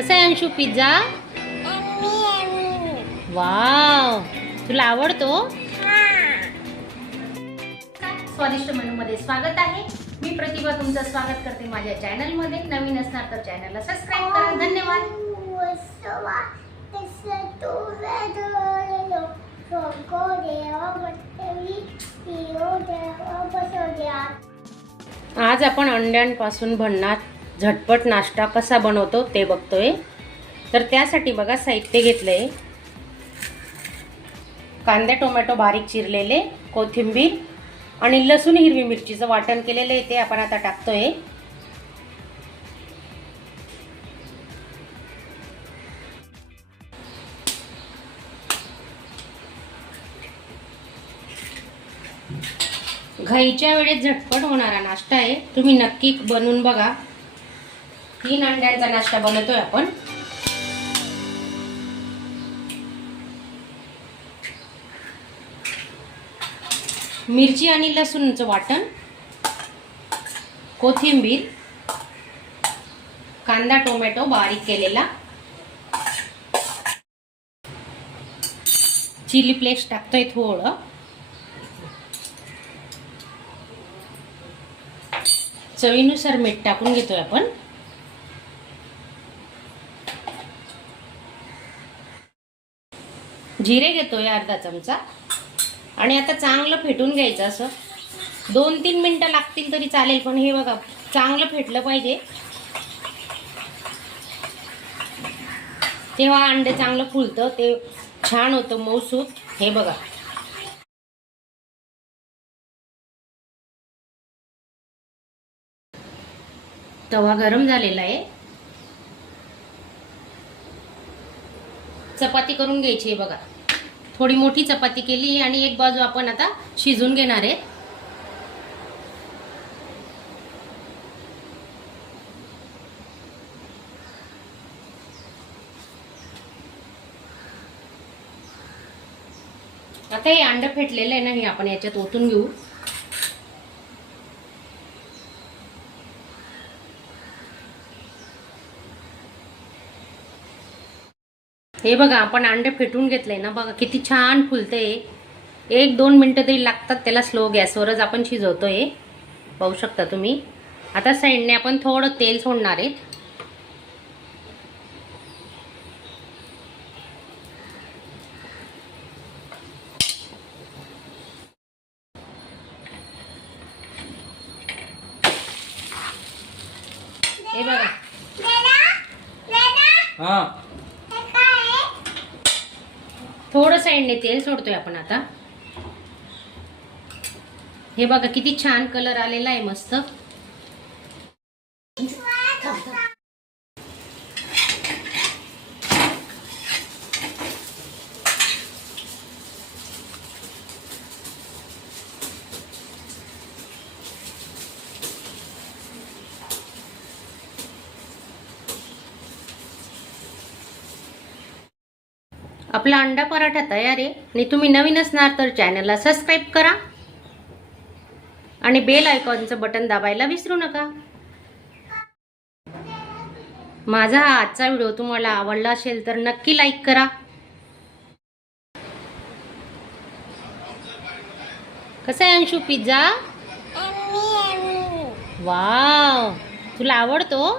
कसा आहे Anshu? Pizza? Wow. तुला आवडतो? स्वादिष्ट मेनूमध्ये स्वागत आहे. मी प्रतिभा तुमचं स्वागत करते माझ्या चॅनलमध्ये. नवीन असणार तर चॅनलला सबस्क्राईब करा. धन्यवाद. आज आपण अंड्यांपासून बनणार झटपट नाश्ता कसा बनवतो ते बघतोय. तर त्यासाठी बघा साहित्य घेतलंय. कांदे टोमॅटो बारीक चिरलेले कोथिंबीर आणि लसूण हिरवी मिरचीचं वाटण केलेलं आहे ते आपण आता टाकतोय. घाईच्या वेळेत झटपट होणारा नाश्ता आहे. तुम्ही नक्की बनवून बघा. तीन अंड्यांचा नाश्ता बनवतोय आपण. मिरची आणि लसूणचं वाटण. कोथिंबीर. कांदा टोमॅटो बारीक केलेला. चिली फ्लेक्स टाकतोय थोडं. चवीनुसार मीठ टाकून घेतोय आपण. जिरे घेतोय अर्धा चमचा. आणि आता चांगलं फेटून घ्यायचं असं. दोन तीन मिनटं लागतील तरी चालेल पण हे बघा चांगलं फेटलं पाहिजे. तेव्हा अंडे चांगलं फुलतं ते छान होतं मऊसूत. हे बघा. तवा गरम झालेला आहे. चपाती करून घ्यायची आहे बघा. थोडी मोठी चपाती केली आणि एक बाजू आपण आता शिजून घेणार आहे. आता हे अंड फेटलेलं आहे ना हे आपण याच्यात ओतून घेऊ. हे बघा आपण अंडे फेटून घेतलंय ना बघा किती छान फुलते एक दोन मिनटं तरी लागतात त्याला स्लो गॅसवरच आपण शिजवतोय. पाहू शकता तुम्ही. आता साईडने आपण थोडं तेल सोडणार आहे. हे बघा. हा. थोडं साईडने तेल सोडतोय आपण आता. हे बघा किती छान कलर आलेला आहे मस्त. आपला अंडा पराठा तयार आहे. आणि तुम्ही नवीन असणार तर चॅनलला सबस्क्राईब करा. आणि बेल आयकॉनचं बटन दाबायला विसरू नका. माझा हा आजचा व्हिडिओ तुम्हाला आवडला असेल तर नक्की लाईक करा. कसा आहे अंशू पिझ्झा? वाव तुला आवडतो?